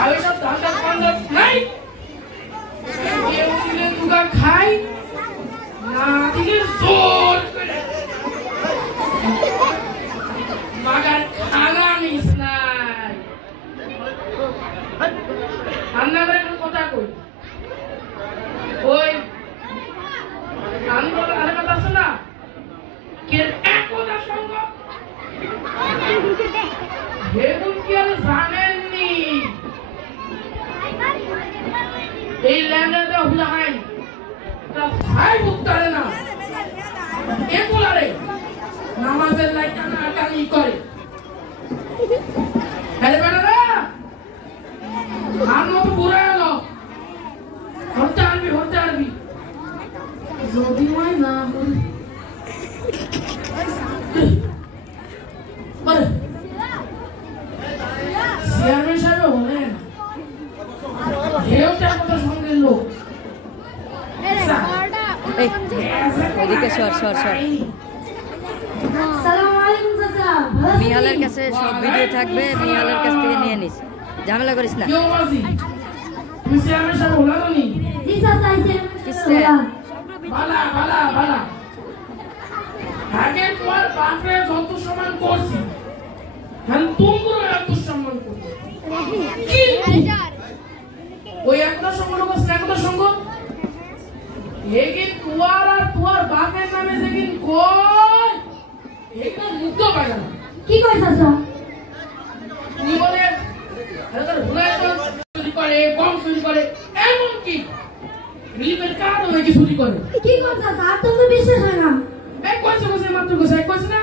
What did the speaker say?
আমি সব ধান্দা ফান্দা নাই কেউ দিলে দুগা খাই না দিলে জোর করে মাগার খাগা নিস নাই রান্নাঘরে কোনো কথা কই ওই আন্দোলন আরে কথা আছে না কে একদা সঙ্গ বেগুন কি আর জানেননি এই ল্যান্ডাতে হুলা হাই তা ভাই উত্তরে না এগুলারে নামাজের লাই টানাটানি করে আরে বেটারা আমার মতো বুড়া এলো হতে আরবি যদি মাই না বলি চেয়ারম্যান সাহেব বলেন হেউটার কথা সঙ্গে লোক ওদিকে সর মিহালের কাছে সব ভিডিও থাকবে, মিহালের কাছ থেকে নিয়ে নিস, ঝামেলা করিস না। তুমি চেয়ারম্যান সাহেব বলানি আগে তোমার বাপরে যত সম্মান করছি তুমগুলো এত সম্মান করছি ওই একটা সঙ্গ করছে একটা সঙ্গ এগিন তুয়ার আর তুয়ার বাপের নামে যেদিন কই এটা মুক্ত পায় না কি কইছ স্যার কি বলে এটার ভুলাই চুরি করে কম চুরি করে এমন কি রিপের কার্ড নাকি চুরি করে কি কথা স্যার তুমি বিশ্বাস হয় না এক কইছে মাত্র কইছে এক কইছে না